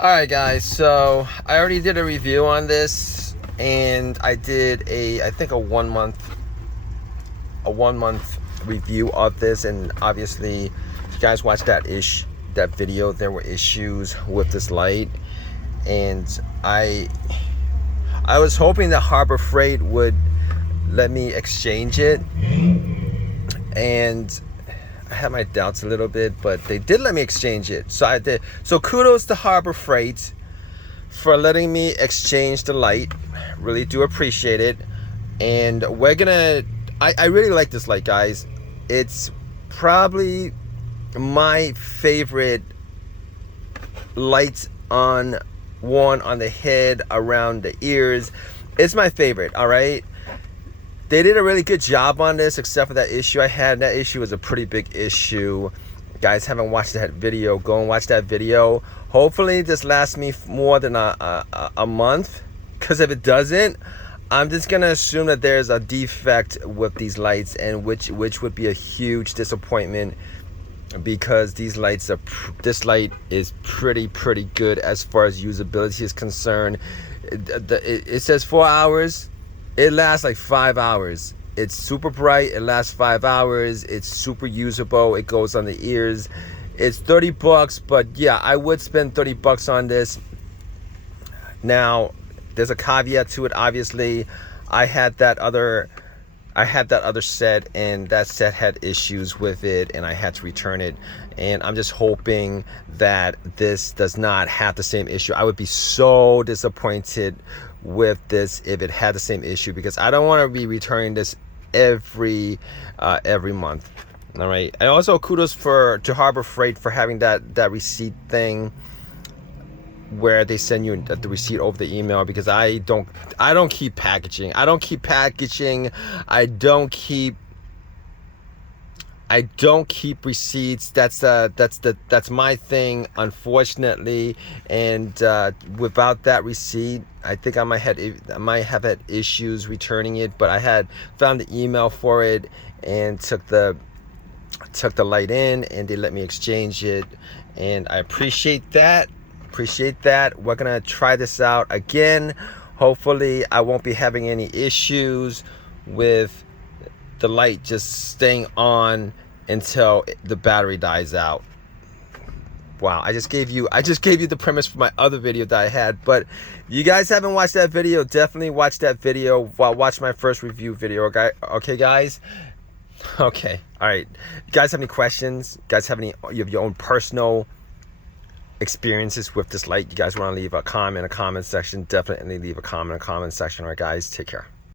Alright guys, so I already did a review on this, and I did I think a one month review of this, and obviously if you guys watched that video, there were issues with this light, and I was hoping that Harbor Freight would let me exchange it, and I had my doubts a little bit, but they did let me exchange it. So I did. So kudos to Harbor Freight for letting me exchange the light. Really do appreciate it. And we're gonna, I really like this light, guys. It's probably my favorite light worn on the head, around the ears. It's my favorite, all right? They did a really good job on this, except for that issue I had. That issue was a pretty big issue. Guys, haven't watched that video, go and watch that video. Hopefully this lasts me more than a month, because if it doesn't, I'm just gonna assume that there's a defect with these lights, and which would be a huge disappointment, because this light is pretty good as far as usability is concerned. It says 4 hours. It lasts like 5 hours. It's super bright. It lasts 5 hours. It's super usable. It goes on the ears. It's $30, but yeah, I would spend $30 on this. Now, there's a caveat to it. Obviously, I had that other set, and that set had issues with it, and I had to return it. And I'm just hoping that this does not have the same issue. I would be so disappointed with this if it had the same issue, because I don't want to be returning this every month. All right. And also kudos to Harbor Freight for having that receipt thing where they send you the receipt over the email, because I don't keep packaging. I don't keep receipts. That's my thing, unfortunately. And without that receipt, I think I might have had issues returning it. But I had found the email for it and took the light in, and they let me exchange it, and I appreciate that. We're gonna try this out again. Hopefully I won't be having any issues with the light just staying on until the battery dies out. Wow, I just gave you the premise for my other video that I had. But you guys haven't watched that video, definitely watch that video. Watch my first review video, okay guys? Okay, all right. You guys have any questions? You guys have your own personal experiences with this light? You guys want to leave a comment in the comment section? Definitely leave a comment in the comment section. All right guys, take care.